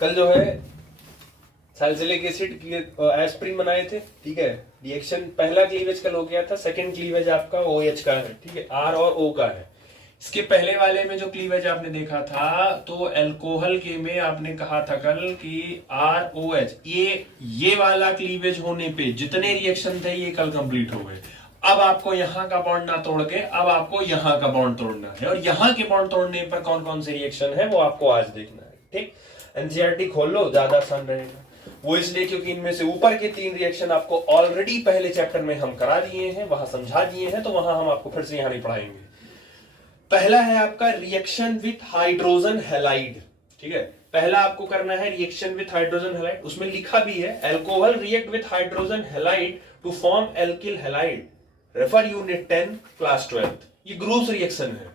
कल जो है सैलिसिलिक एसिड की एस्प्रिन बनाए थे, ठीक है। रिएक्शन पहला क्लीवेज कल हो गया था, सेकंड क्लीवेज आपका OH का है, ठीक है, R और O का है। इसके पहले वाले में जो क्लीवेज आपने देखा था तो अल्कोहल के में आपने कहा था कल कि ROH, ये वाला क्लीवेज होने पे जितने रिएक्शन थे ये कल कंप्लीट हो गए। अब आपको यहाँ का बॉन्ड ना तोड़ के अब आपको यहाँ का बॉन्ड तोड़ना है, और यहाँ के बॉन्ड तोड़ने पर कौन कौन से रिएक्शन है वो आपको आज देखना है, ठीक। एनसीईआरटी खोल लो, ज्यादा आसान रहेगा। वो इसलिए क्योंकि इनमें से ऊपर के 3 रिएक्शन आपको ऑलरेडी पहले चैप्टर में हम करा दिए हैं, वहां समझा दिए हैं, तो वहां हम आपको फिर से यहाँ नहीं पढ़ाएंगे। पहला है आपका रिएक्शन विथ हाइड्रोजन हैलाइड, ठीक है। पहला आपको करना है रिएक्शन विथ हाइड्रोजन हैलाइड, उसमें लिखा भी है alcohol react with hydrogen halide to form alkyl halide, refer unit 10 class 12। ये ग्रूव्स रिएक्शन है,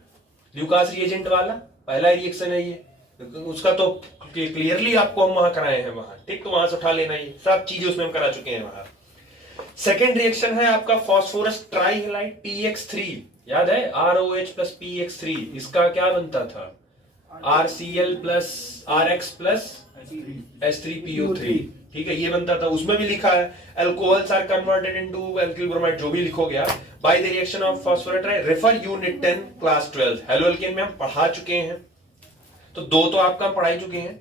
ल्यूकास रिएजेंट वाला पहला रिएक्शन है ये, उसका तो क्लियरली आपको हम वहां कराए हैं वहां, ठीक। तो वहां से उठा लेना, ये सब चीजें उसमें हम करा चुके हैं वहां। सेकेंड रिएक्शन है आपका फास्फोरस ट्राइहैलाइड PX3, याद है ROH प्लस PX3, इसका क्या बनता था RCl plus RX plus H3PO3, ठीक है, ये बनता था। उसमें भी लिखा है alcohols are converted into alkyl bromide, जो भी लिखोगे आप, by the reaction of phosphorus tri, refer unit 10 class 12। Haloalkane में हम पढ़ा चुके हैं, तो 2 तो आपका पढ़ा ही चुके हैं।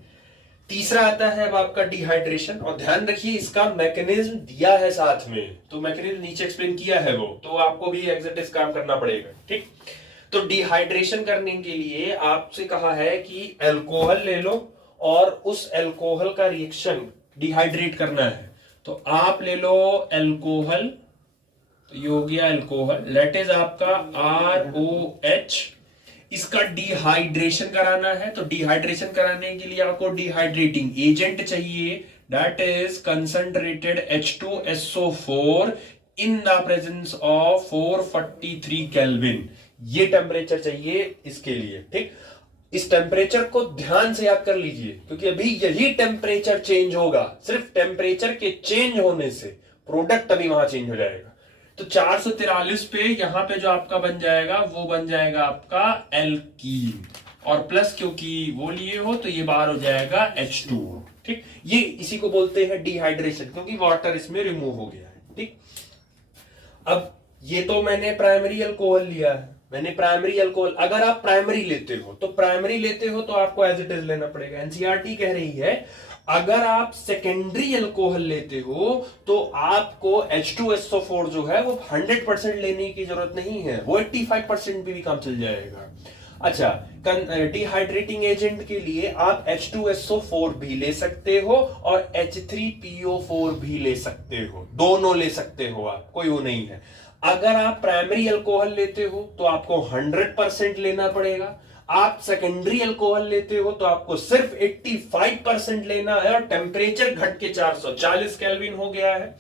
तीसरा आता है अब आपका डिहाइड्रेशन, और ध्यान रखिए इसका मैकेनिज्म दिया है साथ में, तो मैकेनिज्म नीचे एक्सप्लेन किया है वो, तो आपको भी एग्जैक्ट काम करना पड़ेगा, ठीक। तो डिहाइड्रेशन करने के लिए आपसे कहा है कि अल्कोहल ले लो और उस अल्कोहल का रिएक्शन डिहाइड्रेट करना है, तो आप ले लो अल्कोहल, तो ये हो गया अल्कोहल, लेट इज आपका ROH, इसका डिहाइड्रेशन कराना है। तो डिहाइड्रेशन कराने के लिए आपको डिहाइड्रेटिंग एजेंट चाहिए, that is concentrated H2SO4 in the presence of 443 kelvin, ये टेम्परेचर चाहिए इसके लिए, ठीक। इस टेम्परेचर को ध्यान से याद कर लीजिए, क्योंकि अभी यही टेम्परेचर चेंज होगा, सिर्फ टेम्परेचर के चेंज होने से प्रोडक्ट अभी वहां चेंज हो जाएगा। तो 443 पे यहां पे जो आपका बन जाएगा वो बन जाएगा आपका एल्कीन, और प्लस क्योंकि वो लिए हो तो ये बाहर हो जाएगा H2O, ठीक। ये इसी को बोलते हैं डिहाइड्रेशन, क्योंकि वाटर इसमें रिमूव हो गया है, ठीक। अब ये तो मैंने प्राइमरी अल्कोहल लिया है, मैंने प्राइमरी अल्कोहल, अगर आप प्राइमरी लेते हो तो आपको एज इट इज लेना पड़ेगा। एनसीईआरटी कह रही है अगर आप सेकेंडरी अल्कोहल लेते हो तो आपको H2SO4 जो है वो 100% लेने की जरूरत नहीं है, वो 85% भी काम चल जाएगा। अच्छा, डिहाइड्रेटिंग एजेंट के लिए आप H2SO4 भी ले सकते हो और H3PO4 भी ले सकते हो, दोनों ले सकते हो आप, कोई वो नहीं है। अगर आप प्राइमरी अल्कोहल लेते हो तो आपको 100% लेना पड़ेगा, आप सेकेंडरी अल्कोहल लेते हो तो आपको सिर्फ 85% लेना है, और टेम्परेचर घट के 440 केल्विन हो गया है।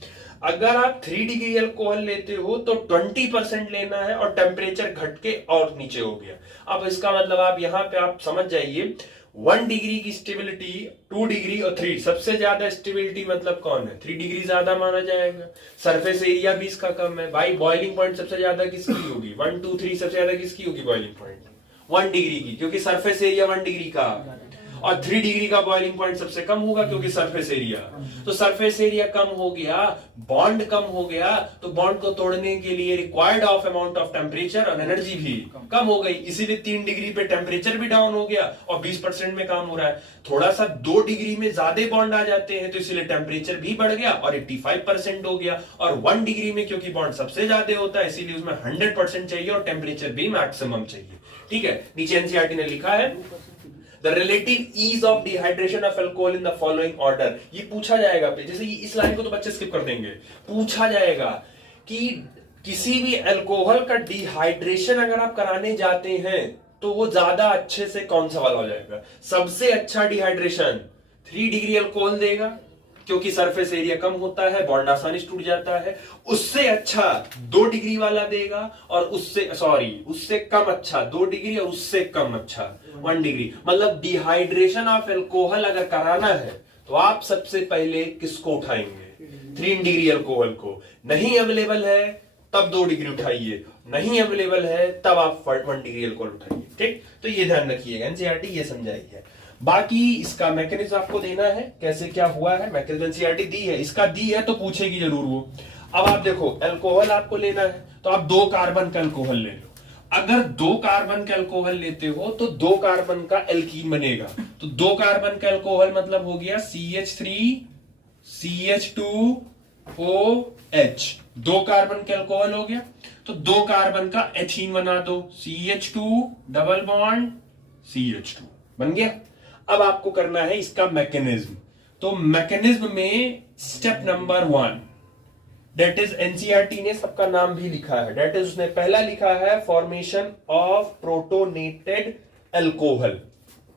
अगर आप 3 डिग्री अल्कोहल लेते हो तो 20% लेना है, और टेम्परेचर घट के और नीचे हो गया। अब इसका मतलब आप यहां पे आप समझ जाइए, 1 डिग्री की स्टेबिलिटी, 2 डिग्री और 3, सबसे ज्यादा स्टेबिलिटी मतलब कौन है, 3 डिग्री ज्यादा माना जाएगा। सरफेस एरिया भी इसका कम है भाई, बॉइलिंग पॉइंट सबसे ज्यादा किसकी होगी, 1 2 3 सबसे ज्यादा किसकी होगी बॉइलिंग पॉइंट, 1 डिग्री की, क्योंकि सरफेस एरिया 1 डिग्री का, और 3 डिग्री का बॉइलिंग पॉइंट सबसे कम होगा क्योंकि सरफेस एरिया। तो सरफेस एरिया कम हो गया, बॉन्ड कम हो गया, तो बॉन्ड को तोड़ने के लिए required of amount of temperature और एनर्जी भी कम हो गई, इसीलिए 3 डिग्री पे टेम्परेचर भी डाउन हो गया और 20% में काम हो रहा है। थोड़ा सा 2 डिग्री में ज्यादा बॉन्ड आ जाते हैं तो इसलिए टेम्परेचर भी बढ़ गया और 85% हो गया, और 1 डिग्री में क्योंकि बॉन्ड सबसे ज्यादा होता है इसीलिए उसमें 100% चाहिए और टेम्परेचर भी मैक्सिमम चाहिए, ठीक है। नीचे एनसीईआरटी ने लिखा है The relative ease of dehydration of alcohol in the following order, ये पूछा जाएगा, जैसे इस लाइन को तो बच्चे स्किप कर देंगे, पूछा जाएगा कि किसी भी अल्कोहल का डिहाइड्रेशन अगर आप कराने जाते हैं तो वो ज्यादा अच्छे से कौन सा वाला हो जाएगा, सबसे अच्छा डिहाइड्रेशन 3 डिग्री अल्कोहल देगा क्योंकि सरफेस एरिया कम होता है, बॉन्ड आसानी से टूट जाता है। उससे अच्छा 2 डिग्री वाला देगा, और उससे कम अच्छा 2 डिग्री, और उससे कम अच्छा 1 डिग्री। मतलब डिहाइड्रेशन ऑफ अल्कोहल अगर कराना है तो आप सबसे पहले किसको उठाएंगे, 3 डिग्री अल्कोहल को। नहीं अवेलेबल है तब 2 डिग्री उठाइए, नहीं अवेलेबल है तब आप 1 डिग्री अल्कोहल उठाइए, ठीक। तो ये ध्यान रखिएगा, एनसीईआरटी ये समझाई है। बाकी इसका मैकेनिज्म आपको देना है, कैसे क्या हुआ है, मैकेनिज्म एनसीईआरटी दी है, इसका दी है तो पूछेगी जरूर वो। अब आप देखो अल्कोहल आपको लेना है तो आप 2 कार्बन का अल्कोहल ले लो। अगर 2 कार्बन का अल्कोहल लेते हो तो 2 कार्बन का एल्कीन बनेगा। तो 2 कार्बन का अल्कोहल मतलब हो गया CH3 CH2OH, 2 कार्बन का अल्कोहल हो गया। तो 2 कार्बन का एथीन बना दो, CH2 डबल बॉन्ड CH2 बन गया। अब आपको करना है इसका मैकेनिज्म। तो मैकेनिज्म में step number 1 that is NCERT ने सबका नाम भी लिखा है, डेट इज उसने पहला लिखा है फॉर्मेशन ऑफ प्रोटोनेटेड अल्कोहल।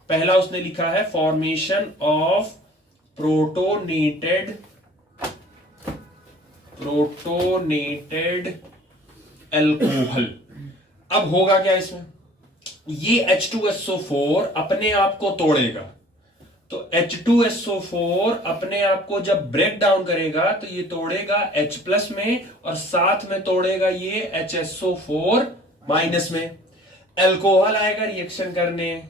पहला उसने लिखा है फॉर्मेशन ऑफ प्रोटोनेटेड अल्कोहल। अब होगा क्या इसमें, ये H2SO4 अपने आप को तोड़ेगा। तो H2SO4 अपने आप को जब ब्रेक डाउन करेगा तो ये तोड़ेगा H प्लस में और साथ में तोड़ेगा ये HSO4 माइनस में। अल्कोहल आएगा रिएक्शन करने,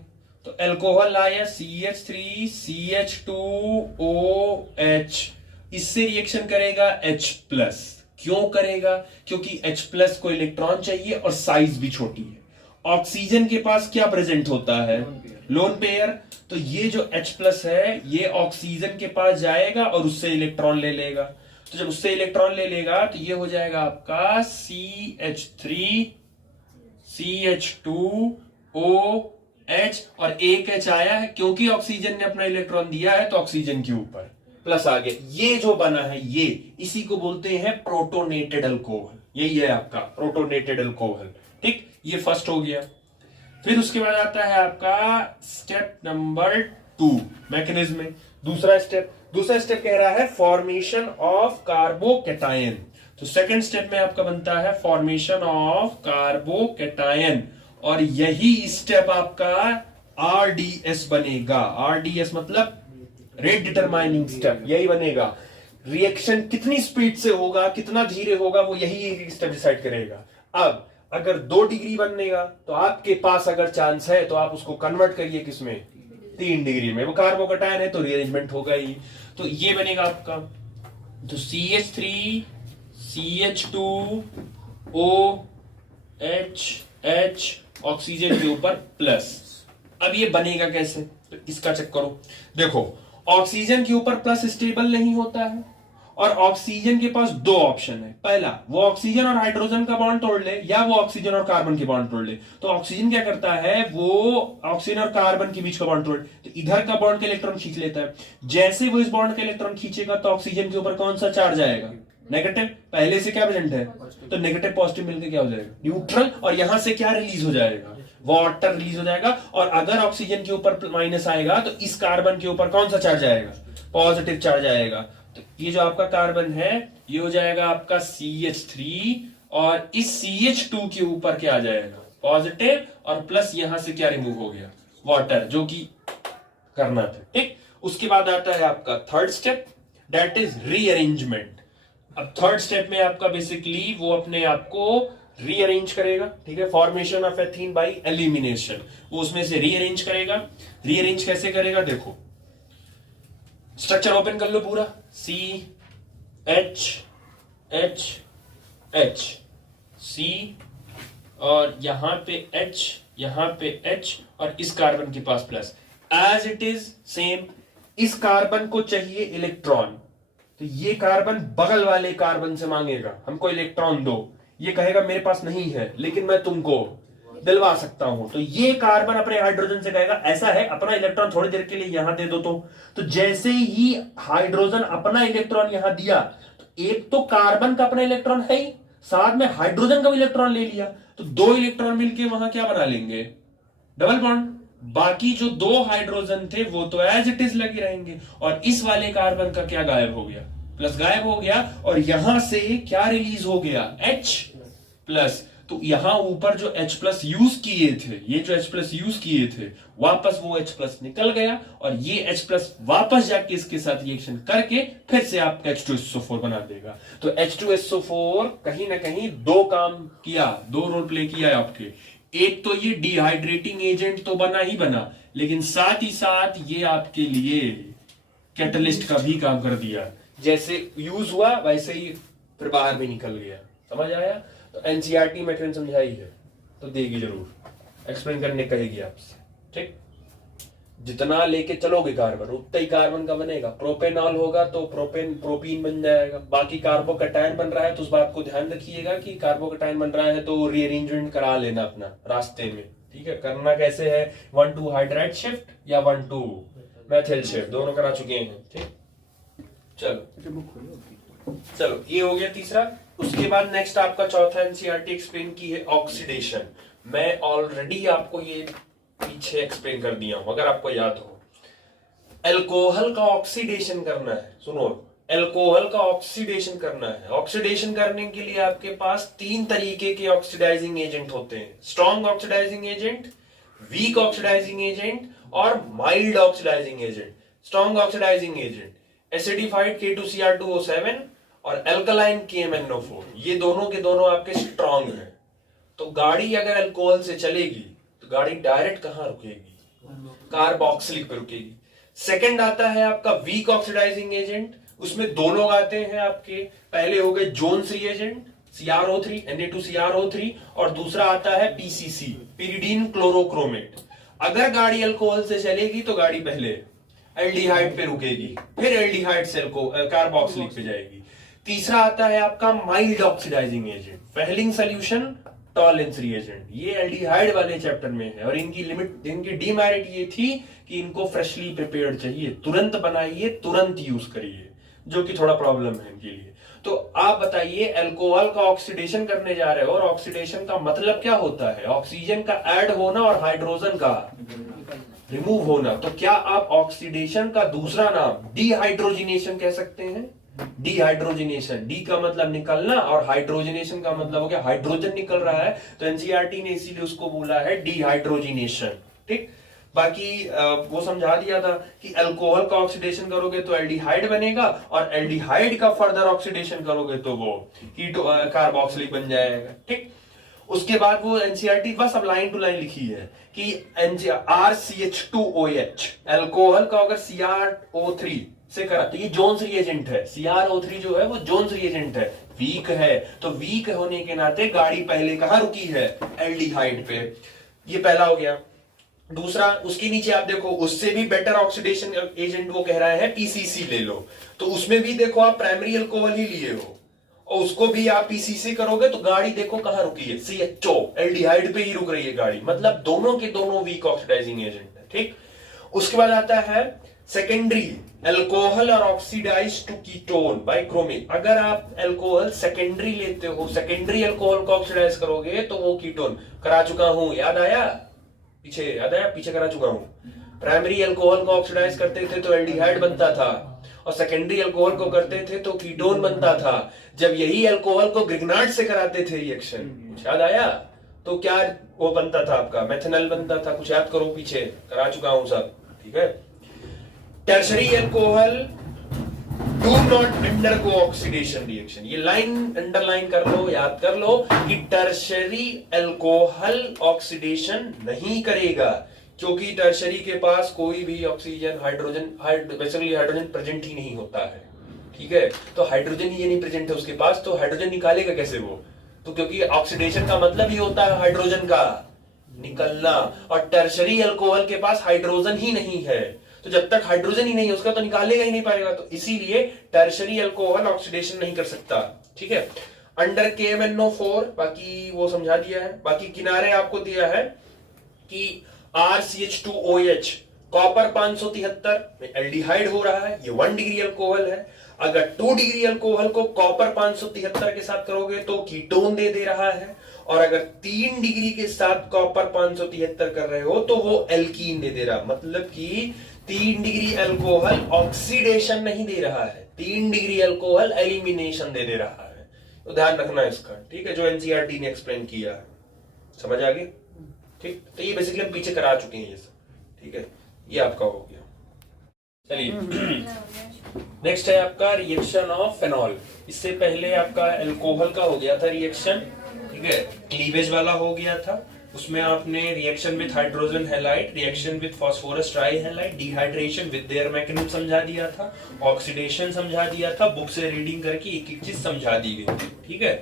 तो अल्कोहल आया CH3 CH2OH, इससे रिएक्शन करेगा H प्लस। क्यों करेगा, क्योंकि H प्लस को इलेक्ट्रॉन चाहिए और साइज भी छोटी है। ऑक्सीजन के पास क्या प्रेजेंट होता है, लोन पेयर। तो ये जो H प्लस है ये ऑक्सीजन के पास जाएगा और उससे इलेक्ट्रॉन ले लेगा। तो जब उससे इलेक्ट्रॉन ले लेगा तो ये हो जाएगा आपका CH3 CH2OH और एक H आया है क्योंकि ऑक्सीजन ने अपना इलेक्ट्रॉन दिया है तो ऑक्सीजन के ऊपर प्लस आ गया। ये जो बना है ये, इसी को बोलते हैं प्रोटोनेटेड अल्कोहल। यही है आपका प्रोटोनेटेड अल्कोहल। ठीक, ये फर्स्ट हो गया। फिर उसके बाद आता है आपका स्टेप नंबर 2 मैकेनिज्म में। दूसरा स्टेप कह रहा है फॉर्मेशन ऑफ कार्बोकैटायन। तो सेकंड स्टेप में आपका बनता है फॉर्मेशन ऑफ कार्बोकैटायन और यही स्टेप आपका RDS बनेगा। RDS मतलब रेट डिटरमाइनिंग स्टेप, यही बनेगा। रिएक्शन कितनी स्पीड से होगा, कितना धीरे होगा, वो यही एक स्टेप डिसाइड करेगा। अब अगर 2 डिग्री बनेगा तो आपके पास अगर चांस है तो आप उसको कन्वर्ट करिए किसमें, 3 डिग्री में। वो कार्बोकैटायन है तो रीअरेंजमेंट होगा ही। तो ये बनेगा आपका, तो CH3 CH2OH ऑक्सीजन के ऊपर प्लस। अब ये बनेगा कैसे, तो इसका चेक करो। देखो ऑक्सीजन के ऊपर प्लस स्टेबल नहीं होता है और ऑक्सीजन के पास 2 ऑप्शन है। पहला, वो ऑक्सीजन और हाइड्रोजन का बॉन्ड तोड़ ले या वो ऑक्सीजन और कार्बन के बॉन्ड तोड़ ले। तो ऑक्सीजन क्या करता है, वो ऑक्सीजन और कार्बन के बीच का बॉन्ड तोड़, तो इधर का बॉन्ड का इलेक्ट्रॉन खींच लेता है। जैसे वो इस बॉन्ड का इलेक्ट्रॉन खींचेगा तो ऑक्सीजन के ऊपर कौन सा चार्ज आएगा, नेगेटिव। पहले से क्या प्रेजेंट है, तो नेगेटिव पॉजिटिव मिलकर क्या हो जाएगा, न्यूट्रल। और यहां से क्या रिलीज हो जाएगा, वाटर रिलीज हो जाएगा। और अगर ऑक्सीजन के ऊपर माइनस आएगा तो इस कार्बन के ऊपर कौन सा चार्ज आएगा, पॉजिटिव चार्ज आएगा। तो ये जो आपका कार्बन है ये हो जाएगा आपका CH3 और इस CH2 के ऊपर क्या आ जाएगा, पॉजिटिव, और प्लस यहां से क्या रिमूव हो गया, वाटर, जो कि करना था। ठीक, उसके बाद आता है आपका third step, that is rearrangement. अब थर्ड स्टेप में आपका बेसिकली वो अपने आप को रीअरेंज करेगा। ठीक है, formation of ethene by elimination, वो उसमें से रीअरेंज करेगा। रीअरेंज कैसे करेगा, देखो स्ट्रक्चर ओपन कर लो पूरा, CH C और यहां पे H, यहां पे H और इस कार्बन के पास plus, as it is same. इस कार्बन को चाहिए इलेक्ट्रॉन, तो ये कार्बन बगल वाले कार्बन से मांगेगा हमको इलेक्ट्रॉन दो। ये कहेगा मेरे पास नहीं है लेकिन मैं तुमको दिलवा सकता हूं। तो ये कार्बन अपने हाइड्रोजन से कहेगा ऐसा है, अपना इलेक्ट्रॉन थोड़ी देर के लिए यहां दे दो। तो जैसे ही हाइड्रोजन अपना इलेक्ट्रॉन यहां दिया तो एक तो कार्बन का अपना इलेक्ट्रॉन है ही, साथ में हाइड्रोजन का इलेक्ट्रॉन ले लिया, तो 2 इलेक्ट्रॉन मिलके वहां क्या बना लेंगे, डबल बॉन्ड। बाकी जो 2 हाइड्रोजन थे वो तो एज इट इज लगे रहेंगे और इस वाले कार्बन का क्या गायब हो गया, प्लस गायब हो गया और यहां से क्या रिलीज हो गया, H प्लस। तो यहां ऊपर जो H प्लस यूज किए थे, ये जो H प्लस यूज किए थे, वापस वो H प्लस निकल गया और ये H प्लस वापस जाके इसके साथ रिएक्शन करके फिर से आपका H2SO4 बना देगा। तो H2SO4 कहीं ना कहीं 2 काम किया, 2 रोल प्ले किया है आपके। एक तो ये डिहाइड्रेटिंग एजेंट तो बना ही बना, लेकिन साथ ही साथ ये आपके लिए कैटलिस्ट का भी काम कर दिया। जैसे यूज हुआ वैसे ही फिर बाहर भी निकल गया। समझ आया? तो एनसीईआरटी में समझाई है तो देगी जरूर, एक्सप्लेन करने कहेगी आपसे। ठीक, जितना लेके चलोगे कार्बन उतना ही कार्बन का बनेगा। प्रोपेनॉल होगा तो प्रोपीन बन जाएगा। बाकी कार्बोकैटायन बन रहा है तो उस बात को ध्यान रखिएगा कि कार्बोकैटायन बन रहा है तो रीअरेंजमेंट करा लेना अपना रास्ते में। ठीक है, करना कैसे है, 1,2 हाइड्राइड शिफ्ट या 1,2 मेथिल शिफ्ट, दोनों करा चुके हैं। ठीक, चलो ये हो गया तीसरा। उसके बाद नेक्स्ट आपका चौथा एनसीईआरटी एक्सप्लेन की है ऑक्सीडेशन। मैं ऑलरेडी आपको ये पीछे एक्सप्लेन कर दिया हूं, अगर आपको याद हो। अल्कोहल का ऑक्सीडेशन करना है, सुनो, अल्कोहल का ऑक्सीडेशन करना है। ऑक्सीडेशन करने के लिए आपके पास 3 तरीके के ऑक्सीडाइजिंग एजेंट होते हैं, strong oxidizing agent, weak oxidizing agent और mild oxidizing agent. Strong oxidizing agent acidified K2Cr2O7 और अल्कलाइन KMnO4, ये दोनों के दोनों आपके स्ट्रॉन्ग हैं। तो गाड़ी अगर अल्कोहल से चलेगी तो गाड़ी डायरेक्ट कहां रुकेगी, कार्बोक्सिलिक पे रुकेगी। सेकंड आता है आपका वीक ऑक्सीडाइजिंग एजेंट, उसमें दो लोग आते हैं आपके, पहले हो गए जोन्स रिएजेंट CrO3 Na2CrO3 और दूसरा आता है PCC पिरिडीन क्लोरोक्रोमेट। अगर गाड़ी अल्कोहल से चलेगी तो गाड़ी पहले एल्डिहाइड पे रुकेगी, फिर एल्डिहाइड से कार्बोक्सिलिक पे जाएगी। तीसरा आता है आपका mild oxidizing agent, Fehling solution Tollens reagent. ये एल्डिहाइड वाले चैप्टर में है और इनकी लिमिट, इनकी डीमेरिट ये थी कि इनको फ्रेशली प्रिपेयर्ड चाहिए, तुरंत बनाइए तुरंत यूज करिए, जो कि थोड़ा प्रॉब्लम है इनके लिए। तो आप बताइए, अल्कोहल का ऑक्सीडेशन करने जा रहे हो और ऑक्सीडेशन का मतलब क्या होता है, ऑक्सीजन का ऐड होना और हाइड्रोजन का रिमूव होना। तो क्या आप ऑक्सीडेशन का दूसरा नाम डिहाइड्रोजिनेशन कह सकते हैं? डिहाइड्रोजिनेशन, डी का मतलब निकलना और हाइड्रोजनेशन का मतलब हो गया हाइड्रोजन निकल रहा है, तो एनसीईआरटी ने इसीलिए उसको बोला है डिहाइड्रोजिनेशन। ठीक, बाकी वो समझा दिया था कि अल्कोहल का ऑक्सीडेशन करोगे तो एल्डिहाइड बनेगा और एल्डिहाइड का फर्दर ऑक्सीडेशन करोगे तो वो कार्बोक्सिलिक बन जाएगा। ठीक, उसके बाद वो एनसीईआरटी बस अब लाइन टू लाइन लिखी है कि RCH2OH, अल्कोहल का अगर CrO3 से करा तो ये जोन्स रिएजेंट है। CrO3 जो है वो जोन्स रिएजेंट है, वीक है, तो वीक होने के नाते गाड़ी पहले कहां रुकी है, एल्डिहाइड पे। ये पहला हो गया। दूसरा, उसके नीचे आप देखो, उससे भी बेटर ऑक्सीडेशन एजेंट वो कह रहा है PCC ले लो, तो उसमें भी देखो आप प्राइमरी अल्कोहल ही लिए हो और उसको भी आप PCC करोगे तो गाड़ी देखो कहां रुकी है, CHO एल्डिहाइड पे ही रुक रही है गाड़ी, मतलब दोनों के दोनों वीक ऑक्सीडाइजिंग एजेंट है। ठीक, उसके बाद आता है सेकेंडरी अल्कोहल और ऑक्सीडाइज टू कीटोन बाय क्रोमिन। अगर आप अल्कोहल सेकेंडरी लेते हो, सेकेंडरी अल्कोहल को ऑक्सीडाइज करोगे तो वो कीटोन, करा चुका हूं, याद आया पीछे, याद आया पीछे करा चुका हूं। प्राइमरी अल्कोहल को ऑक्सीडाइज करते थे तो एल्डिहाइड बनता था और सेकेंडरी अल्कोहल को करते थे तो कीटोन बनता था। जब यही अल्कोहल को ग्रिग्नार्ड से कराते थे रिएक्शन, कुछ याद आया, तो क्या वो बनता था आपका, मेथनॉल बनता था। कुछ याद करो, पीछे करा चुका हूं सब। ठीक है, tertiary alcohol do not undergo oxidation reaction, ये लाइन अंडरलाइन कर लो, याद कर लो कि टर्शरी अल्कोहल ऑक्सीडेशन नहीं करेगा, क्योंकि टर्शरी के पास कोई भी oxygen hydrogen basically hydrogen present ही नहीं होता है। ठीक है, तो हाइड्रोजन ही नहीं प्रेजेंट है उसके पास, तो हाइड्रोजन निकालेगा कैसे वो, तो क्योंकि ऑक्सीडेशन का मतलब ही होता है हाइड्रोजन का निकलना, और टर्शरी अल्कोहल के पास हाइड्रोजन ही नहीं है, तो जब तक हाइड्रोजन ही नहीं है उसका तो निकालेगा ही नहीं पाएगा, तो इसीलिए टर्शरी अल्कोहल ऑक्सीडेशन नहीं कर सकता। ठीक है, अंडर KMnO4 बाकी वो समझा दिया है। बाकी किनारे आपको दिया है कि RCH2OH कॉपर 573 में एल्डिहाइड हो रहा है, ये 1 डिग्री अल्कोहल है। अगर 2 डिग्री अल्कोहल को कॉपर 573 के साथ करोगे तो कीटोन दे रहा है, और अगर 3 डिग्री के साथ कॉपर 573 कर रहे हो तो वो एल्कीन दे रहा, मतलब कि 3 डिग्री अल्कोहल ऑक्सीडेशन नहीं दे रहा है, 3 डिग्री अल्कोहल एलिमिनेशन दे रहा है। तो ध्यान रखना इसका। ठीक है, जो एनसीईआरटी ने एक्सप्लेन किया है, समझ आ गई। ठीक, तो ये बेसिकली हम पीछे करा चुके हैं ये सब। ठीक है, ये आपका हो गया। चलिए नेक्स्ट है आपका रिएक्शन ऑफ फेनॉल। इससे पहले आपका अल्कोहल का हो गया था रिएक्शन, ठीक है, क्लीवेज वाला हो गया था। उसमें आपने reaction with hydrogen halide, reaction with phosphorus try halide, dehydration with their mechanism समझा दिया था, ऑक्सीडेशन समझा दिया था, बुक से रीडिंग करके एक एक चीज समझा दी गई थी। ठीक है,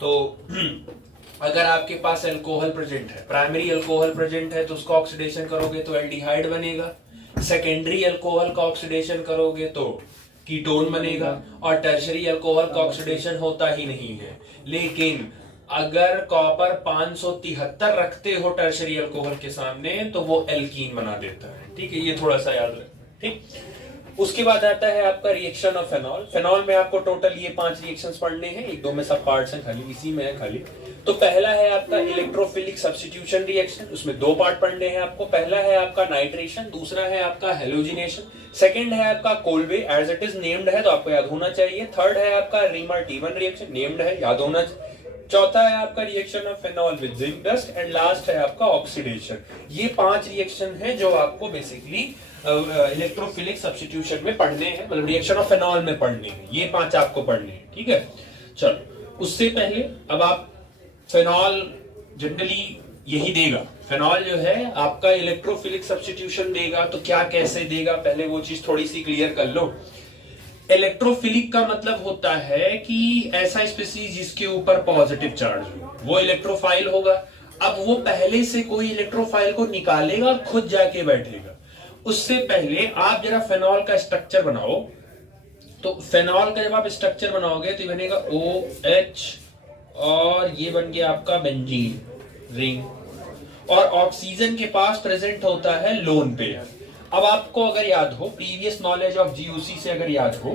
तो अगर आपके पास अल्कोहल प्रेजेंट है, प्राइमरी अल्कोहल प्रेजेंट है तो उसका ऑक्सीडेशन करोगे तो एल्डिहाइड बनेगा, सेकेंडरी अल्कोहल का ऑक्सीडेशन करोगे तो कीटोन बनेगा, और टर्शरी अल्कोहल का ऑक्सीडेशन होता ही नहीं है। लेकिन अगर कॉपर 573 रखते हो टर्शरी अल्कोहल के सामने तो वो एल्कीन बना देता है। ठीक है, ये थोड़ा सा याद रखें। ठीक, उसके बाद आता है आपका रिएक्शन ऑफ फेनॉल। फेनॉल में आपको टोटल ये 5 रिएक्शंस पढ़ने हैं, एक दो में सब पार्ट्स हैं, खाली इसी में है खाली। तो पहला है आपका इलेक्ट्रोफिलिक सब्स्टिट्यूशन रिएक्शन, उसमें 2 पार्ट पढ़ने हैं आपको। पहला है आपका नाइट्रेशन, दूसरा है आपका हेलोजिनेशन, सेकंड है आपका Kolbe, as it is named है तो आपको याद होना चाहिए। थर्ड है आपका रीमर T1 रिएक्शन, नेम्ड है, याद होना चाहिए। चौथा है आपका reaction of phenol with zinc dust, and last है आपका ऑक्सीडेशन। ये 5 रिएक्शन है जो आपको बेसिकली इलेक्ट्रोफिलिक सब्स्टिट्यूशन में पढ़ने हैं, मतलब रिएक्शन ऑफ फेनॉल में पढ़ने हैं। ये 5 आपको पढ़ने हैं। ठीक है, चलो उससे पहले अब आप फेनॉल जनरली यही देगा, फेनॉल जो है आपका इलेक्ट्रोफिलिक सब्स्टिट्यूशन देगा, तो क्या कैसे देगा पहले वो चीज थोड़ी सी क्लियर कर लो। इलेक्ट्रोफिलिक का मतलब होता है कि ऐसा स्पीसीज जिसके ऊपर पॉजिटिव चार्ज हो, वो इलेक्ट्रोफाइल होगा। अब वो पहले से कोई इलेक्ट्रोफाइल को निकालेगा, खुद जाके बैठेगा। उससे पहले आप जरा फेनॉल का स्ट्रक्चर बनाओ, तो फेनॉल का जब आप स्ट्रक्चर बनाओगे तो ये बनेगा OH, और ये बन गया आपका बेंजीन रिंग, और ऑक्सीजन के पास प्रेजेंट होता है लोन पेयर। अब आपको अगर याद हो, प्रीवियस नॉलेज ऑफ GOC से अगर याद हो,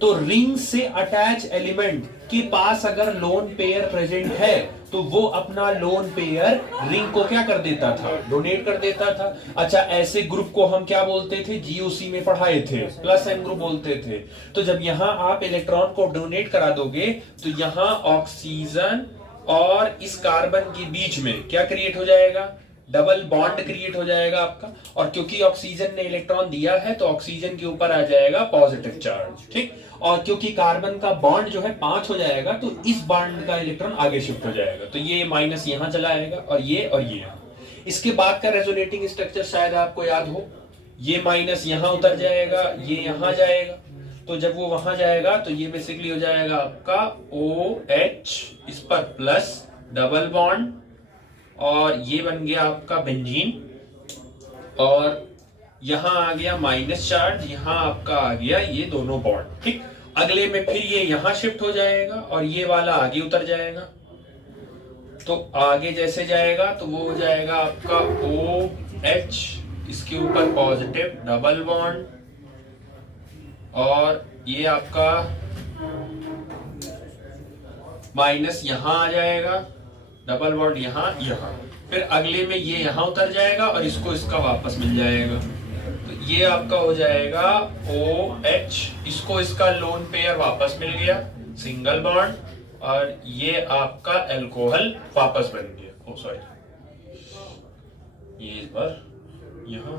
तो रिंग से अटैच एलिमेंट के पास अगर लोन पेयर प्रेजेंट है तो वो अपना लोन पेयर रिंग को क्या कर देता था, डोनेट कर देता था। अच्छा, ऐसे ग्रुप को हम क्या बोलते थे, GOC में पढ़ाए थे, प्लस एन ग्रुप बोलते थे। तो जब यहां आप इलेक्ट्रॉन को डोनेट करा दोगे तो यहां ऑक्सीजन और इस कार्बन के बीच में क्या क्रिएट हो जाएगा, डबल बॉन्ड क्रिएट हो जाएगा आपका। और क्योंकि ऑक्सीजन ने इलेक्ट्रॉन दिया है तो ऑक्सीजन के ऊपर आ जाएगा पॉजिटिव चार्ज। ठीक, और क्योंकि कार्बन का बॉन्ड जो है 5 हो जाएगा तो इस बॉन्ड का इलेक्ट्रॉन आगे शिफ्ट हो जाएगा, तो ये माइनस यहां चला आएगा और ये। इसके बाद का रेजोनेटिंग स्ट्रक्चर शायद आपको याद हो, ये माइनस यहां उतर जाएगा, ये यहां जाएगा, तो जब वो वहां जाएगा तो ये बेसिकली हो जाएगा आपका OH, इस पर प्लस डबल बॉन्ड, और ये बन गया आपका बेंजीन, और यहां आ गया माइनस चार्ज, यहां आपका आ गया ये दोनों बॉन्ड। ठीक, अगले में फिर ये यहां शिफ्ट हो जाएगा और ये वाला आगे उतर जाएगा, तो आगे जैसे जाएगा तो वो हो जाएगा आपका OH, इसके ऊपर पॉजिटिव डबल बॉन्ड, और ये आपका माइनस यहां आ जाएगा, डबल बॉन्ड यहां, फिर अगले में ये यहां उतर जाएगा और इसको इसका वापस मिल जाएगा, तो ये आपका हो जाएगा OH, इसको इसका लोन पेयर वापस मिल गया, सिंगल बॉन्ड, और ये आपका अल्कोहल वापस बन गया। सॉरी, ये इस बार यहां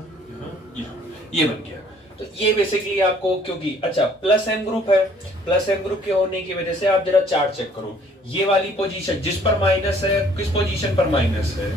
ये बन गया। तो ये बेसिकली आपको, क्योंकि अच्छा प्लस एन ग्रुप है, प्लस एन ग्रुप के होने की वजह से आप जरा चार्ट चेक करो, ये वाली पोजीशन जिस पर माइनस है, किस पोजीशन पर माइनस है,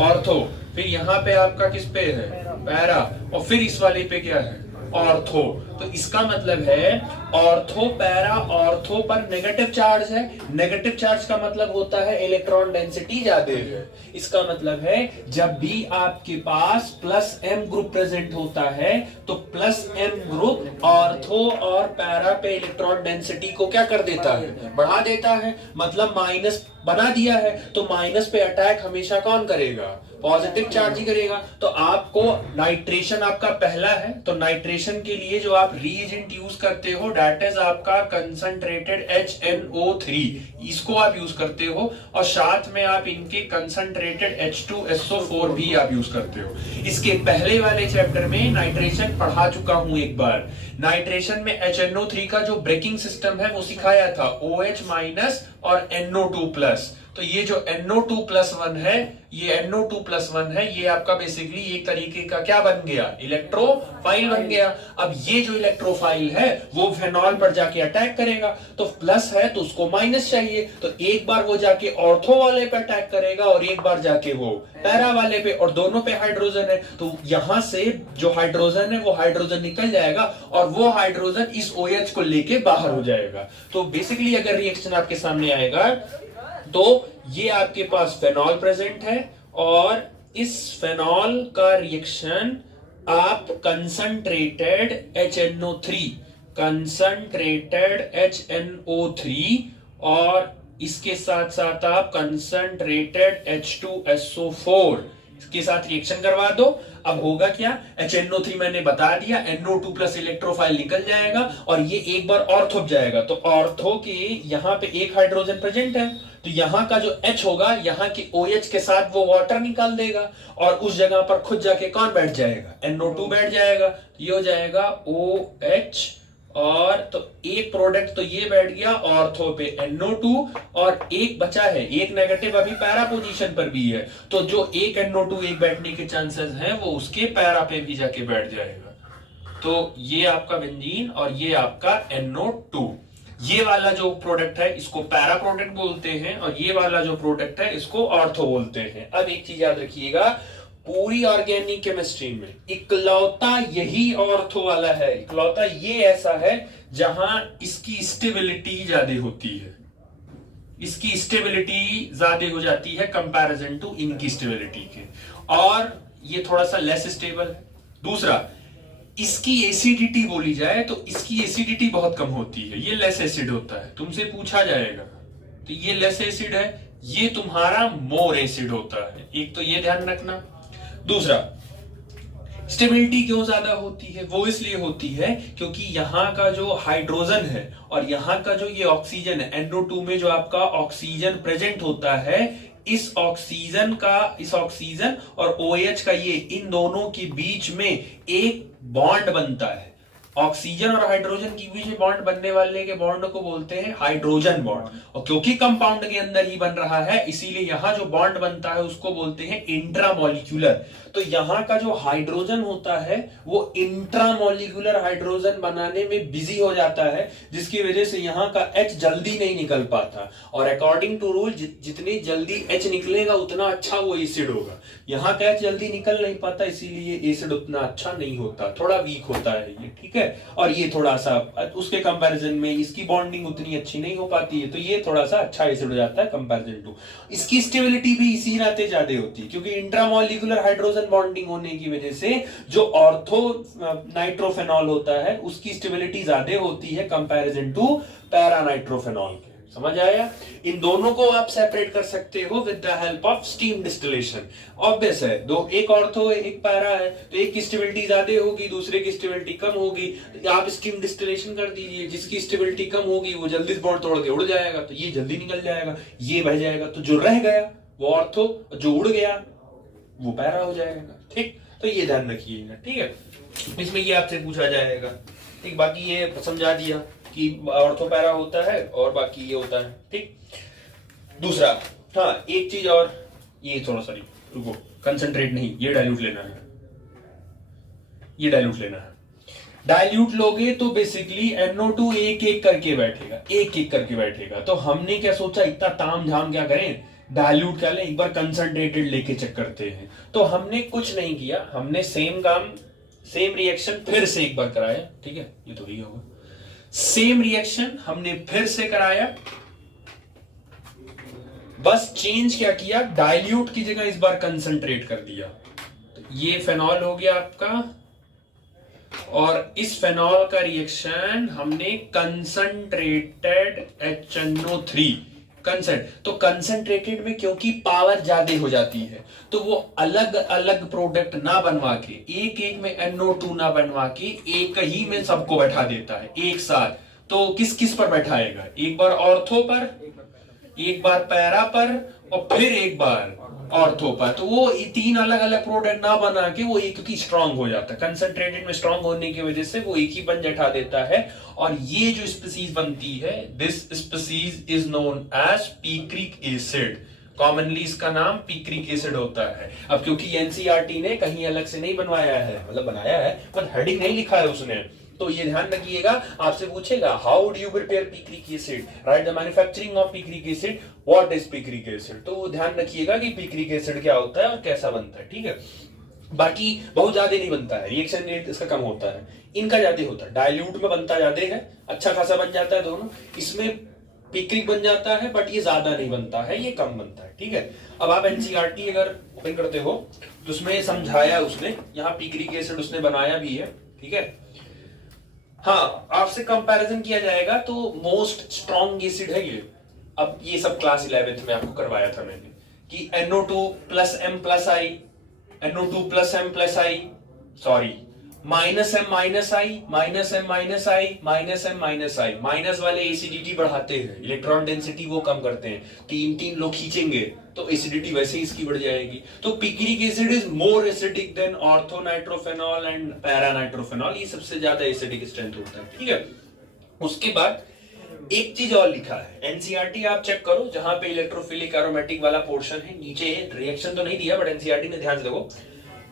ऑर्थो, फिर यहाँ पे आपका किस पे है, पैरा, और फिर इस वाले पे क्या है, ऑर्थो। तो इसका मतलब है ऑर्थो पैरा, ऑर्थो पर नेगेटिव चार्ज है, नेगेटिव चार्ज का मतलब होता है इलेक्ट्रॉन डेंसिटी ज्यादा है। इसका मतलब है जब भी आपके पास प्लस एम ग्रुप प्रेजेंट होता है तो प्लस एम ग्रुप ऑर्थो और पैरा पे इलेक्ट्रॉन डेंसिटी को क्या कर देता है, बढ़ा देता है। मतलब माइनस बना दिया है तो माइनस पे अटैक हमेशा कौन करेगा, पॉजिटिव चार्ज ही करेगा। तो आपको नाइट्रेशन आपका पहला है, तो नाइट्रेशन के लिए जो आप रीएजेंट यूज करते हो दैट इज आपका कंसंट्रेटेड HNO3, इसको आप यूज करते हो, और साथ में आप इनके कंसंट्रेटेड H2SO4 भी आप यूज करते हो। इसके पहले वाले चैप्टर में नाइट्रेशन पढ़ा चुका हूं एक बार। नाइट्रेशन में HNO3 का जो ब्रेकिंग सिस्टम है वो सिखाया था, OH- और NO2+। तो ये जो NO2+1 है, ये NO2+1 है, ये आपका बेसिकली एक तरीके का क्या बन गया, इलेक्ट्रोफाइल बन गया। अब ये जो इलेक्ट्रोफाइल है वो फेनॉल पर जाके अटैक करेगा, तो प्लस है तो उसको माइनस चाहिए, तो एक बार वो जाके ऑर्थो वाले पे अटैक करेगा और एक बार जाके वो पैरा वाले पे, और दोनों पे हाइड्रोजन है, तो यहां से जो हाइड्रोजन है वो हाइड्रोजन निकल जाएगा और वो हाइड्रोजन इस OH को लेके बाहर हो जाएगा। तो बेसिकली अगर रिएक्शन आपके सामने आएगा तो ये आपके पास फेनॉल प्रेजेंट है, और इस फेनॉल का रिएक्शन आप कंसंट्रेटेड HNO3 और इसके साथ साथ आप कंसंट्रेटेड H2SO4 इसके साथ रिएक्शन करवा दो। अब होगा क्या, HNO3 मैंने बता दिया, NO2+ इलेक्ट्रोफाइल निकल जाएगा और ये एक बार ऑर्थो जाएगा, तो ऑर्थो के यहां पे एक हाइड्रोजन प्रेजेंट है, तो यहां का जो H होगा यहाँ के OH के साथ वो वाटर निकाल देगा और उस जगह पर खुद जाके कौन बैठ जाएगा, NO2 बैठ जाएगा, ये हो जाएगा OH, और तो एक प्रोडक्ट तो ये बैठ गया ऑर्थो पे NO2, और एक बचा है, एक नेगेटिव अभी पैरा पोजीशन पर भी है, तो जो एक NO2 एक बैठने के चांसेस हैं वो उसके पैरा पे भी जाके बैठ जाएगा। तो ये आपका बेंजीन और ये आपका NO2, ये वाला जो प्रोडक्ट है इसको पैरा प्रोडक्ट बोलते हैं और ये वाला जो प्रोडक्ट है इसको ऑर्थो बोलते हैं। अब एक चीज याद रखिएगा, पूरी ऑर्गेनिक केमिस्ट्री में इकलौता यही ऑर्थो वाला है, इकलौता ये ऐसा है जहां इसकी स्टेबिलिटी ज्यादा होती है, इसकी स्टेबिलिटी ज्यादा हो जाती है कंपैरिजन टू इनकी स्टेबिलिटी के, और ये थोड़ा सा लेस स्टेबल है। दूसरा, इसकी एसिडिटी बोली जाए तो इसकी एसिडिटी बहुत कम होती है, ये लेस एसिड होता है, तुमसे पूछा जाएगा तो ये लेस एसिड है, ये तुम्हारा मोर एसिड होता है, एक तो ये ध्यान रखना। दूसरा, स्टेबिलिटी क्यों ज्यादा होती है, वो इसलिए होती है क्योंकि यहाँ का जो हाइड्रोजन है और यहाँ का जो ये ऑक्सीजन है, NO2 में जो आपका ऑक्सीजन प्रेजेंट होता है, इस ऑक्सीजन और OH का ये इन दोनों के बीच में एक बॉन्ड बनता है, ऑक्सीजन और हाइड्रोजन के बीच में बॉन्ड बनने वाले के बॉन्ड को बोलते हैं हाइड्रोजन बॉन्ड, और क्योंकि कंपाउंड के अंदर ही बन रहा है इसीलिए यहां जो बॉन्ड बनता है उसको बोलते हैं इंट्रामॉलिक्यूलर। तो यहां का जो हाइड्रोजन होता है वो इंट्रामॉलिक्यूलर हाइड्रोजन बनाने में बिजी हो जाता है, जिसकी वजह से यहां का H जल्दी नहीं निकल पाता, और अकॉर्डिंग टू रूल जितनी जल्दी H निकलेगा उतना अच्छा वो एसिड होगा। यहाँ का H जल्दी निकल नहीं पाता इसीलिए एसिड उतना अच्छा नहीं होता, थोड़ा वीक होता है ये, ठीक है। और ये थोड़ा सा उसके कंपैरिजन में इसकी बॉन्डिंग उतनी अच्छी नहीं हो पाती है, तो ये थोड़ा सा अच्छा एसिड हो जाता है कंपैरिजन टू। इसकी स्टेबिलिटी भी इसी नाते ज्यादा होती है क्योंकि इंट्रामॉलिक्यूलर हाइड्रोजन बॉन्डिंग होने की वजह से जो ऑर्थो नाइट्रोफेनॉल होता है उसकी स्टेबिलिटी ज्यादा होती है कंपैरिजन टू पैरा नाइट्रोफेनॉल के। समझ आया? इन दोनों को आप सेपरेट कर सकते हो with the help of steam distillation. Obvious है, दो, एक ऑर्थो है एक पैरा है, तो एक की स्टेबिलिटी ज्यादा होगी दूसरे की स्टेबिलिटी कम होगी, आप स्टीम डिस्टिलेशन कर दीजिए, जिसकी स्टेबिलिटी कम होगी वो जल्दी बॉन्ड तोड़ के उड़ जाएगा, तो ये जल्दी निकल जाएगा, ये बह जाएगा, तो जो रह गया वो ऑर्थो, जो उड़ गया वो पैरा हो जाएगा। ठीक, तो ये ध्यान रखिएगा, ठीक है। इसमें ये आपसे पूछा जाएगा, ठीक। बाकी ये समझा दिया कि ऑर्थो पैरा होता है और बाकी ये होता है, ठीक। दूसरा, हाँ एक चीज और, ये थोड़ा सा रुको, कंसंट्रेट नहीं, ये डाइल्यूट लेना है, ये डाइल्यूट लेना है। डाइल्यूट लोगे तो बेसिकली NO2 एक एक करके बैठेगा, एक एक करके बैठेगा, तो हमने क्या सोचा इतना ताम झाम क्या करें, डाइल्यूट कर लें, एक बार कंसंट्रेटेड लेके चेक करते हैं। तो हमने कुछ नहीं किया, हमने सेम काम सेम रिएक्शन फिर से एक बार कराया, ठीक है, ये तो ही होगा, सेम रिएक्शन हमने फिर से कराया, बस चेंज क्या किया, डाइल्यूट की जगह इस बार कंसंट्रेट कर दिया। तो ये फेनॉल हो गया आपका, और इस फेनॉल का रिएक्शन हमने कंसंट्रेटेड HNO3 तो कंसंट्रेटेड में क्योंकि पावर ज्यादा हो जाती है तो वो अलग अलग प्रोडक्ट ना बनवा के, एक एक में NO2 ना बनवा के एक ही में सबको बैठा देता है एक साथ। तो किस किस पर बैठाएगा, एक बार ऑर्थो पर, एक बार पैरा पर, और फिर एक बार ऑर्थो पर, तो वो तीन अलग अलग प्रोडक्ट ना बना के वो एक, क्योंकि स्ट्रांग हो जाता है, कंसंट्रेटेड में स्ट्रांग होने की वजह से वो एक ही बन बैठा देता है। और ये जो स्पीसीज बनती है, this species is known as picric acid. Commonly इसका नाम पिक्रिक एसिड होता है। अब क्योंकि एनसीईआरटी ने कहीं अलग से नहीं बनवाया है, मतलब बनाया है पर हेडिंग नहीं लिखा है उसने, तो ये ध्यान रखिएगा, आपसे पूछेगा how do you prepare picric acid, right the manufacturing of picric acid, what is picric acid. तो ध्यान रखिएगा कि पिक्रिक एसिड क्या होता है और कैसा बनता है, ठीक है। बाकी बहुत ज्यादा नहीं बनता है, रिएक्शन रेट इसका कम होता है, इनका ज्यादा होता है, डाइल्यूट में बनता ज्यादा है, अच्छा खासा बन जाता है दोनों, इसमें पिक्रिक बन जाता है, बट ये ज्यादा नहीं बनता है, ये कम बनता है, ठीक है। अब आप एनसीईआरटी अगर ओपन करते हो तो उसमें समझाया उसने, यहाँ पिक्रिक एसिड उसने बनाया भी है, ठीक है। हाँ, आपसे कंपैरिजन किया जाएगा तो मोस्ट स्ट्रॉन्ग एसिड है ये। अब ये सब क्लास 11th में आपको करवाया था मैंने कि NO2 plus M plus I, NO2 plus M plus I, sorry minus M minus I, minus M minus I, minus M minus I, minus वाले एसिडिटी बढ़ाते हैं, इलेक्ट्रॉन डेंसिटी वो कम करते हैं, तीन तीन लोग खींचेंगे तो एसिडिटी वैसे ही इसकी बढ़ जाएगी। तो picric acid is more acidic than orthonitrophenol and paranitrophenol, ये सबसे ज्यादा एसिडिक स्ट्रेंथ होता है, ठीक है। उसके बाद एक चीज और लिखा है, एनसीईआरटी आप चेक करो, जहां पे इलेक्ट्रोफिलिक एरोमेटिक वाला पोर्शन है, नीचे रिएक्शन तो नहीं दिया बट एनसीईआरटी ने ध्यान से देखो,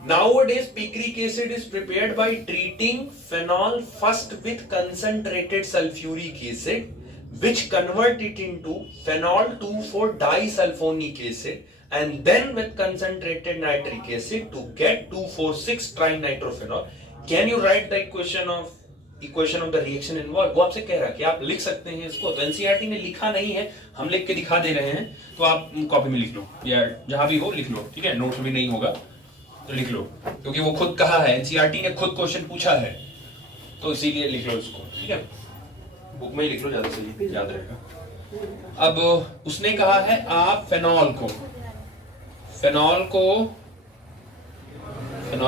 nowadays picric acid is prepared by treating phenol first with concentrated sulfuric acid, which convert it into phenol 2,4-disulfonic acid, and then with concentrated nitric acid to get 2,4,6-trinitrophenol. Can you write the equation of the reaction involved? वो आपसे कह रहा है कि आप लिख सकते हैं इसको, तो एनसीईआरटी ने लिखा नहीं है, हम लिख के दिखा दे रहे हैं, तो आप कॉपी में लिख लो या जहां भी हो लिख लो, ठीक है। नोट्स में नहीं होगा तो लिख लो, क्योंकि वो खुद कहा है, एनसीईआरटी ने खुद क्वेश्चन पूछा है, तो इसीलिए लिख लो इसको, ठीक है। बुक में ही लिख लो, ज्यादा सही याद रहेगा। अब उसने कहा है आप फेनॉल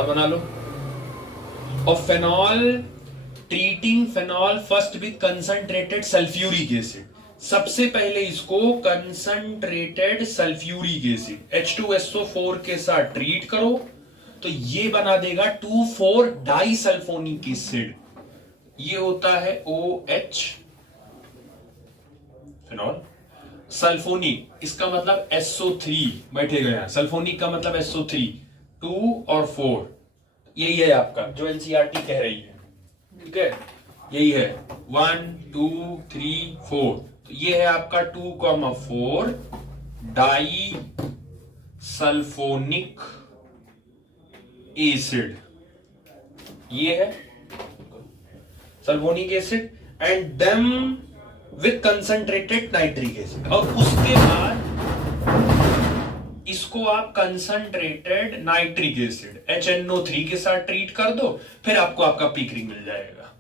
बना लो, और phenol treating phenol first with concentrated sulphuric acid, सबसे पहले इसको कंसंट्रेटेड सल्फ्यूरिक एसिड H2SO4 के साथ ट्रीट करो, तो ये बना देगा 2,4-डाइसल्फोनिक एसिड, ये होता है OH फेनॉल। सल्फोनिक इसका मतलब SO3 बैठेगा यहाँ, सल्फोनिक का मतलब SO3, 2 और 4, यही है आपका जो एनसीईआरटी कह रही है, ठीक है, यही है 1 2 3 4, तो ये है आपका 2,4 डाई सल्फोनिक एसिड, ये है sulphonic acid, and them with concentrated nitric acid, और उसके बाद इसको आप कंसंट्रेटेड नाइट्रिक एसिड HNO3 के साथ ट्रीट कर दो, फिर आपको आपका पिक्रिक मिल जाएगा,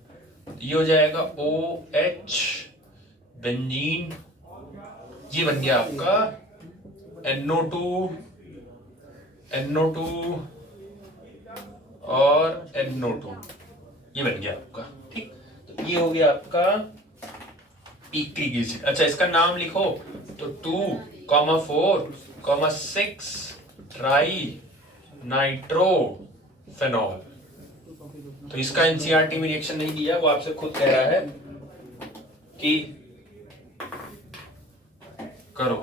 ये हो जाएगा OH बेंजीन, ये बन गया आपका NO2 और NO2, ये बन गया आपका, ठीक। तो ये हो गया आपका पिक्रिक एसिड। अच्छा, इसका नाम लिखो तो 2,4,6 ट्राई नाइट्रोफेनॉल, तो इसका एनसीईआरटी में रिएक्शन नहीं दिया, वो आपसे खुद कह रहा है कि करो,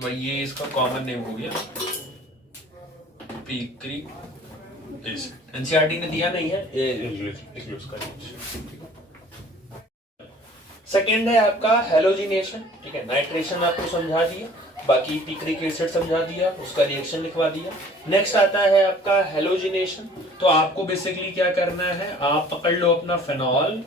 भाई ये इसका कॉमन नेम हो गया पिक्रिक एसिड, एनसीईआरटी ने दिया नहीं है, ये लिख लो उसका। सेकेंड है आपका हेलोजिनेशन, ठीक है, नाइट्रेशन आपको समझा दिया, बाकी पिक्रिक एसिड समझा दिया, उसका रिएक्शन लिखवा दिया। नेक्स्ट आता है आपका हेलोजिनेशन, तो आपको बेसिकली क्या करना है, आप पकड़ लो अपना फेनॉल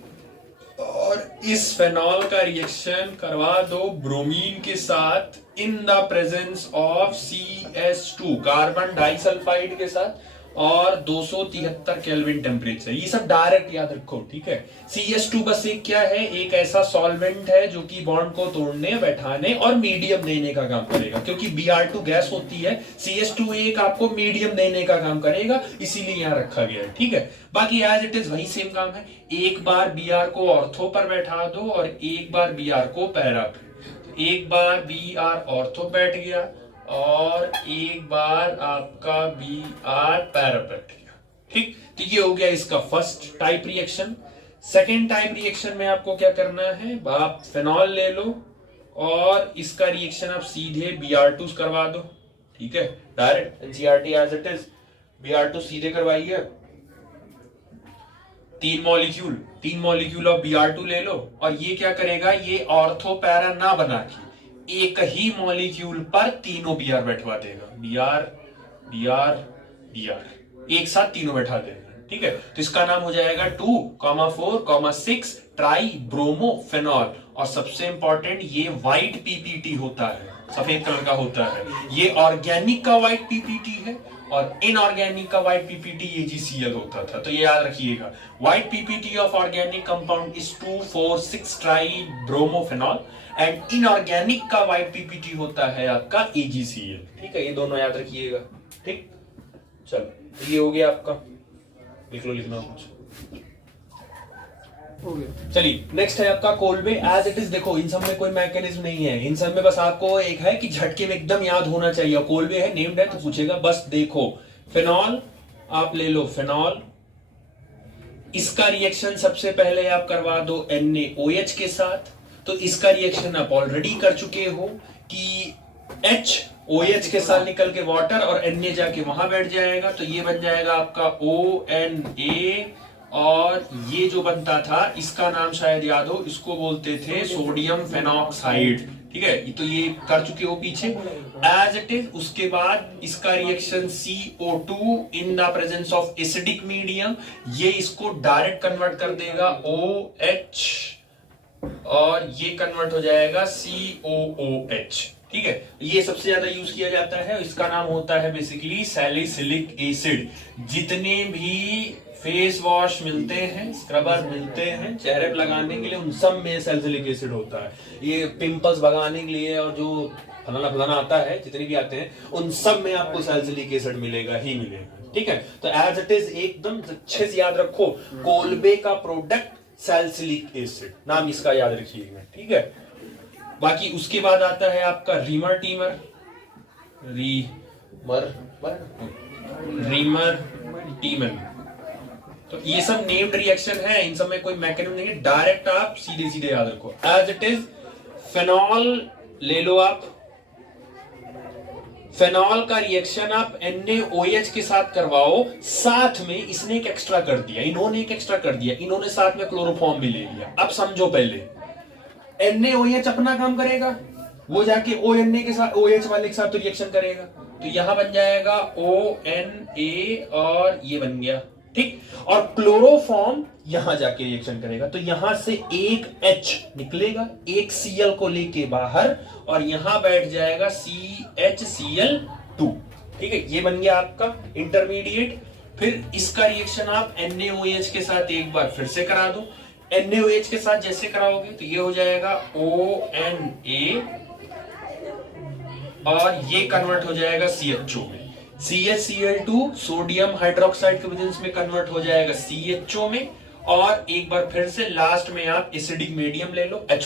और इस फेनॉल का रिएक्शन करवा दो ब्रोमीन के साथ in the presence of CS2 carbon disulphide के साथ, और 273 केल्विन टेम्परेचर, ये सब डायरेक्ट याद रखो, ठीक है। CS2 बस एक क्या है, एक ऐसा सॉल्वेंट है जो कि बॉन्ड को तोड़ने, बैठाने और मीडियम देने का काम करेगा, क्योंकि Br2 गैस होती है, CS2 एक आपको मीडियम देने का काम करेगा, इसीलिए यहां रखा गया है, ठीक है। बाकी एज इट इज वही सेम काम है, एक बार Br को ऑर्थो पर बैठा दो और एक बार Br को पैरा पे, एक बार बी आर ऑर्थो बैठ गया और एक बार आपका बी आर पैरा बैठ गया। ठीक, तो ये हो गया इसका first type reaction. Second type reaction में आपको क्या करना है, आप फेनॉल ले लो और इसका रिएक्शन आप सीधे Br2 करवा दो। ठीक है, direct NCERT as it is, Br2 सीधे करवाइए। तीन मॉलिक्यूल ऑफ Br2 ले लो और ये क्या करेगा, ये ऑर्थो पैरा ना बना के एक ही मॉलिक्यूल पर तीनों Br बैठवा देगा। Br एक साथ तीनों बैठा देगा। ठीक है, तो इसका नाम हो जाएगा 2,4,6 ट्राई ब्रोमो फेनॉल। और सबसे इंपॉर्टेंट, ये व्हाइट पीपीटी होता है, सफेद कलर का होता है। ये ऑर्गेनिक का व्हाइट पीपीटी है और इनऑर्गेनिक का व्हाइट पीपीटी AgCl होता था। तो ये याद रखिएगा, white PPT of organic compound is 2,4,6 tri bromophenol and inorganic का व्हाइट पीपीटी होता है आपका AgCl। ठीक है, ये दोनों याद रखिएगा। ठीक, चलो ये हो गया आपका, लिख लो, लिखना कुछ। चलिए नेक्स्ट है आपका कोल्बे एज इट इज। देखो इन सब में कोई मैकेनिज्म नहीं है, इन सब में बस आपको एक है कि झटके में एकदम याद होना चाहिए। कोल्बे है, नेम्ड है तो पूछेगा। बस देखो, फेनॉल आप ले लो, फेनॉल, इसका रिएक्शन सबसे पहले आप करवा दो NaOH के साथ। तो इसका रिएक्शन आप ऑलरेडी कर चुके हो कि HOH के साथ निकल के वाटर और Na जाके वहां बैठ जाएगा। तो ये बन जाएगा आपका ONA और ये जो बनता था इसका नाम शायद याद हो, इसको बोलते थे सोडियम फेनॉक्साइड। ठीक है, तो ये कर चुके हो पीछे एज इट इज। उसके बाद इसका reaction CO2 in the presence of acidic medium, ये इसको डायरेक्ट कन्वर्ट कर देगा OH और ये कन्वर्ट हो जाएगा COOH। ठीक है, ये सबसे ज्यादा यूज किया जाता है, इसका नाम होता है बेसिकली सैलिसिलिक एसिड। जितने भी फेस वॉश मिलते हैं, स्क्रबर मिलते हैं चेहरे पे लगाने के लिए, उन सब में सैलिसिलिक एसिड होता है। ये पिंपल्स भगाने के लिए और जो फलाना फलाना आता है, जितने भी आते हैं उन सब में आपको सैलिसिलिक एसिड मिलेगा ही मिलेगा। ठीक है, तो एज इट इज एकदम अच्छे से याद रखो, कोल्बे का प्रोडक्ट सैलिसिलिक एसिड, नाम इसका याद रखिएगा। ठीक है, बाकी उसके बाद आता है आपका रीमर टीमर, रीमर टीमर। तो ये सब नेम्ड रिएक्शन है, इन सब में कोई मैकेनिज्म नहीं है, डायरेक्ट आप सीधे सीधे याद रखो। एज इट इज, फेनॉल ले लो आप, फेनॉल का रिएक्शन आप NaOH के साथ करवाओ। साथ में इसने एक एक्स्ट्रा कर दिया, इन्होंने एक एक्स्ट्रा कर दिया, इन्होंने साथ में क्लोरोफॉर्म भी ले लिया। अब समझो, पहले NaOH अपना काम करेगा, वो जाके ONA के साथ, OH वाले के साथ तो रिएक्शन करेगा। तो यहां बन जाएगा ONA और ये बन गया। ठीक, और क्लोरोफॉर्म यहां जाके रिएक्शन करेगा। तो यहां से एक H निकलेगा, एक Cl को लेके बाहर और यहां बैठ जाएगा CHCl2। ठीक है, ये बन गया आपका इंटरमीडिएट। फिर इसका रिएक्शन आप NaOH के साथ एक बार फिर से करा दो। NaOH के साथ जैसे कराओगे तो ये हो जाएगा ONA और ये कन्वर्ट हो जाएगा CHO में। CHCl2 सोडियम हाइड्रोक्साइड के प्रेजेंस में कन्वर्ट हो जाएगा CHO में। और एक बार फिर से लास्ट में आप एसिडिक मीडियम ले लो H+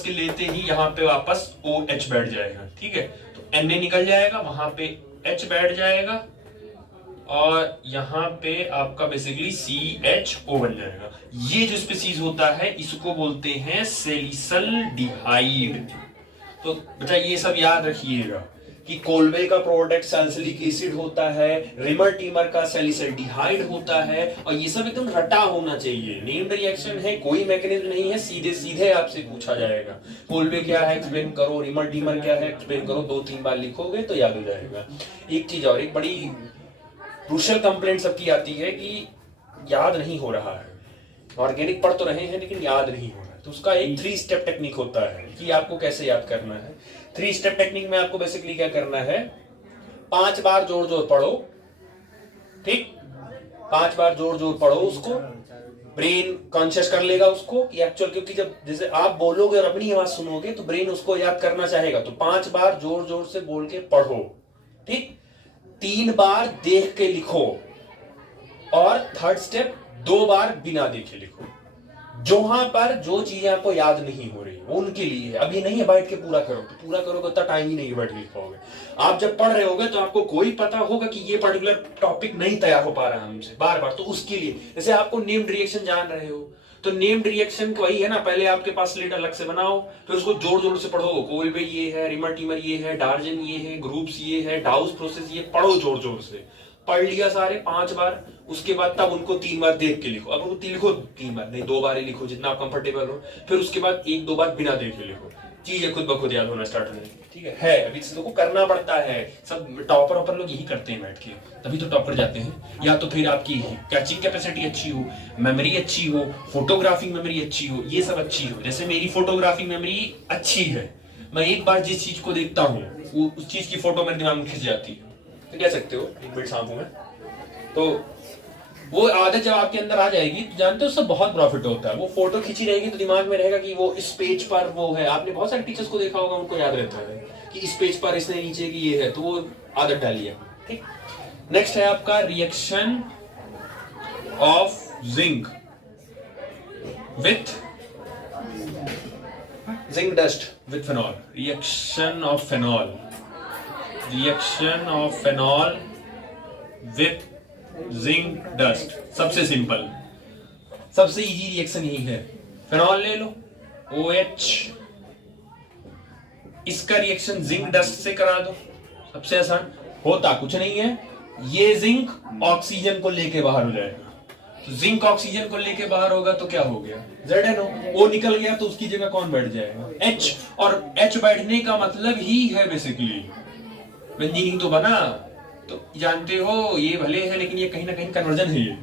के लेते ही यहां पे वापस OH बैठ जाएगा। ठीक है, तो Na निकल जाएगा, वहां पे H बैठ जाएगा और यहां पे आपका बेसिकली CHO बन जाएगा। ये जो स्पीसीज होता है इसको बोलते हैं सैलिसल्डिहाइड। तो बेटा ये सब याद रखिएगा कि कोल्बे का प्रोडक्ट सैलिसिलिक एसिड होता है, रिमर टीमर का सैलिसल्डिहाइड होता है, और ये सब एकदम रटा होना चाहिए। नेम्ड रिएक्शन है, कोई मैकेनिज्म नहीं है, सीधे सीधे आपसे पूछा जाएगा कोल्बे क्या है एक्सप्लेन करो, रिमर टीमर क्या है एक्सप्लेन करो, 2-3 बार लिखोगे तो याद हो जाएगा। एक चीज और, एक बड़ी क्रूशियल कंप्लेंट सबकी आती है कि याद नहीं हो रहा है, ऑर्गेनिक पढ़ तो रहे हैं लेकिन याद नहीं हो रहा है। तो उसका एक 3 स्टेप टेक्निक होता है कि आपको कैसे याद करना है। 3 स्टेप टेक्निक में आपको बेसिकली क्या करना है, 5 बार जोर जोर पढ़ो। ठीक, 5 बार जोर जोर पढ़ो, उसको ब्रेन कॉन्शियस कर लेगा उसको कि एक्चुअल, क्योंकि जब जैसे आप बोलोगे और अपनी आवाज सुनोगे तो ब्रेन उसको याद करना चाहेगा। तो 5 बार जोर जोर से बोल के पढ़ो। ठीक, 3 बार देख के लिखो और 3rd स्टेप 2 बार बिना देखे लिखो। जहां पर जो चीजें आपको याद नहीं हो रही उनके लिए है। अभी नहीं है बैठ के पूरा करो, तो पूरा करोगे उतना टाइम ही नहीं बैठ के लिख पाओगे। आप जब पढ़ रहे होगे तो आपको कोई पता होगा कि ये पर्टिकुलर टॉपिक नहीं तैयार हो पा रहा है हमसे बार बार, तो उसके लिए जैसे आपको नेम्ड रिएक्शन जान रहे हो, तो नेम्ड रिएक्शन वही है ना, पहले आपके पास स्लेट अलग से बनाओ, फिर उसको जोड़ जोड़ से पढ़ो। कोलबे ये है, रिमर टीमर ये है, डार्जन ये है, ग्रुप्स ये है, डाउस प्रोसेस ये, पढ़ो जोड़ जोड़ से। पढ़ लिया सारे 5 बार, उसके बाद तब उनको 3 बार देख के लिखो। अब उनको लिखो 3 बार नहीं 2 बार ही लिखो, जितना आप कंफर्टेबल हो। फिर उसके बाद 1-2 बार बिना देख के लिखो, चीजें खुद ब खुद याद होना स्टार्ट हो जाएगी। ठीक है अभी लोगों को करना पड़ता है, सब टॉपर ऑपर लोग यही करते हैं बैठ के, तभी तो टॉपर जाते हैं। या तो फिर आपकी कैचिंग कैपेसिटी अच्छी हो, मेमोरी अच्छी हो, फोटोग्राफी मेमोरी अच्छी हो, ये सब अच्छी हो। जैसे मेरी फोटोग्राफी मेमोरी अच्छी है, मैं एक बार जिस चीज को देखता हूँ वो उस चीज की फोटो मेरे दिमाग में खिंच जाती है। तो कह सकते हो 1 मिनट सांपू में, तो वो आदत जब आपके अंदर आ जाएगी तो जानते हो उससे बहुत प्रॉफिट होता है। वो फोटो खींची रहेगी तो दिमाग में रहेगा कि वो इस पेज पर वो है। आपने बहुत सारे टीचर्स को देखा होगा, उनको याद रहता है कि इस पेज पर इसने नीचे की ये है, तो वो आदत डाली है। ठीक, नेक्स्ट है आपका reaction of zinc with zinc dust with phenol. Reaction of phenol, reaction of phenol with zinc dust. सबसे सिंपल, सबसे इजी रिएक्शन यही है। फेनॉल ले लो OH, इसका रिएक्शन जिंक डस्ट से करा दो, सबसे आसान। होता कुछ नहीं है, ये जिंक ऑक्सीजन को लेके बाहर हो जाएगा। तो जिंक ऑक्सीजन को लेके बाहर होगा तो क्या हो गया, ZNO। O निकल गया तो उसकी जगह कौन बैठ जाएगा, H। और H बैठने का मतलब ही है बेसिकली बेंजीन तो बना। तो जानते हो ये भले है लेकिन ये कहीं ना कहीं कन्वर्जन है। ये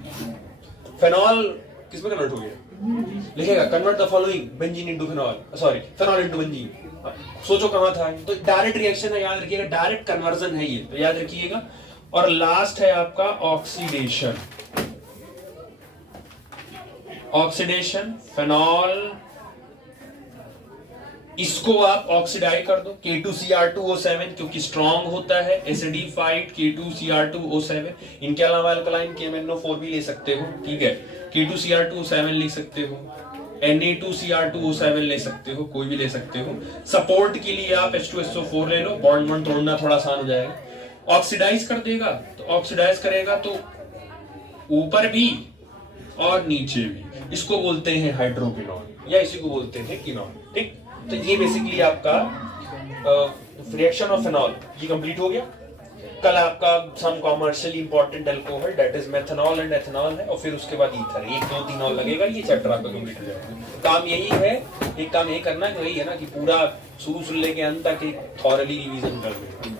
फेनॉल किस में कन्वर्ट हो गया, लिखेगा convert the following benzene into phenol, sorry phenol into benzene. सोचो कहां था, तो डायरेक्ट रिएक्शन है, याद रखिएगा डायरेक्ट कन्वर्जन है ये, तो याद रखिएगा। और लास्ट है आपका ऑक्सीडेशन। ऑक्सीडेशन फेनॉल, इसको आप ऑक्सीडाइज कर दो K2Cr2O7, क्योंकि स्ट्रॉन्ग होता है, एसिडिफाइड K2Cr2O7। इनके अलावा अल्कलाइन KMnO4 भी ले सकते हो। ठीक है, K2Cr2O7 लिख सकते हो, Na2Cr2O7 ले सकते हो, कोई भी ले सकते हो। सपोर्ट के लिए आप H2SO4 ले लो, बॉन्ड बॉन्ड तोड़ना थोड़ा आसान हो जाएगा। ऑक्सीडाइज कर देगा, तो ऑक्सीडाइज करेगा तो ऊपर भी और नीचे भी। इसको बोलते हैं हाइड्रोक्विनोन या इसी को बोलते हैं कीनोन। ठीक, तो ये बेसिकली आपका रिएक्शन ऑफ फेनॉल ये कंप्लीट हो गया। कल आपका some commercially important alcohol that is methanol and ethanol है, और फिर उसके बाद ईथर। 1 2 3 और लगेगा, ये चैप्टर आपका कंप्लीट हो जाएगा। काम यही है, एक काम ये करना है कि वही है ना कि पूरा शुरू से लेके अंत तक एक थॉरली रिवीजन कर दें।